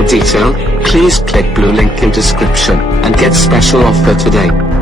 more detail, please click blue link in description and get special offer today.